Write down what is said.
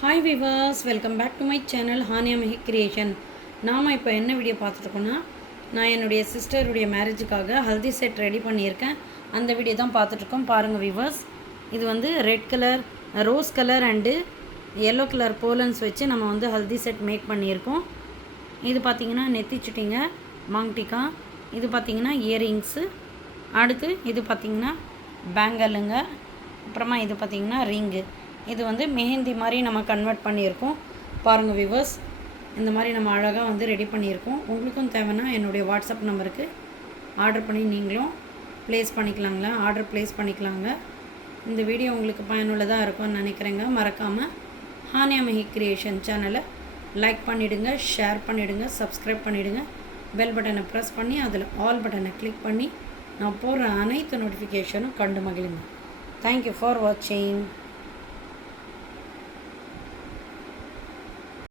Hi viewers, welcome back to my channel Haniya Mehi creation. நாம் இப்போ என்ன வீடியோ பார்த்துட்ருக்கோன்னா, நான் என்னுடைய சிஸ்டருடைய மேரேஜுக்காக ஹல்தி செட் ரெடி பண்ணியிருக்கேன். அந்த வீடியோ தான் பார்த்துட்ருக்கோம். பாருங்கள் விவர்ஸ், இது வந்து red colour, rose colour and yellow colour balloons வச்சு நம்ம வந்து ஹல்தி செட் மேக் பண்ணியிருக்கோம். இது பார்த்திங்கன்னா நெத்திச்சுட்டிங்க, மாங்டிக்கா, இது பார்த்திங்கன்னா இயரிங்ஸு, அடுத்து இது பார்த்திங்கன்னா பேங்கலுங்க, அப்புறமா இது பார்த்திங்கன்னா ரிங்கு. இது வந்து மெஹந்தி மாதிரி நம்ம கன்வெர்ட் பண்ணியிருக்கோம். பாருங்கள் விவர்ஸ், இந்த மாதிரி நம்ம அழகாக வந்து ரெடி பண்ணியிருக்கோம். உங்களுக்கும் தேவைன்னா என்னுடைய வாட்ஸ்அப் நம்பருக்கு ஆர்டர் பண்ணி நீங்களும் ஆர்டர் ப்ளேஸ் பண்ணிக்கலாங்க. இந்த வீடியோ உங்களுக்கு பயனுள்ளதாக இருக்கும்னு நினைக்கிறேங்க. மறக்காமல் ஹானியா மெஹி கிரியேஷன் சேனலை லைக் பண்ணிவிடுங்க, ஷேர் பண்ணிவிடுங்க, சப்ஸ்கிரைப் பண்ணிவிடுங்க. பெல் பட்டனை ப்ரெஸ் பண்ணி அதில் ஆல் பட்டனை கிளிக் பண்ணி நான் போடுற அனைத்து நோட்டிஃபிகேஷனும் கண்டு மகிழுங்க. தேங்க்யூ ஃபார் வாட்சிங்.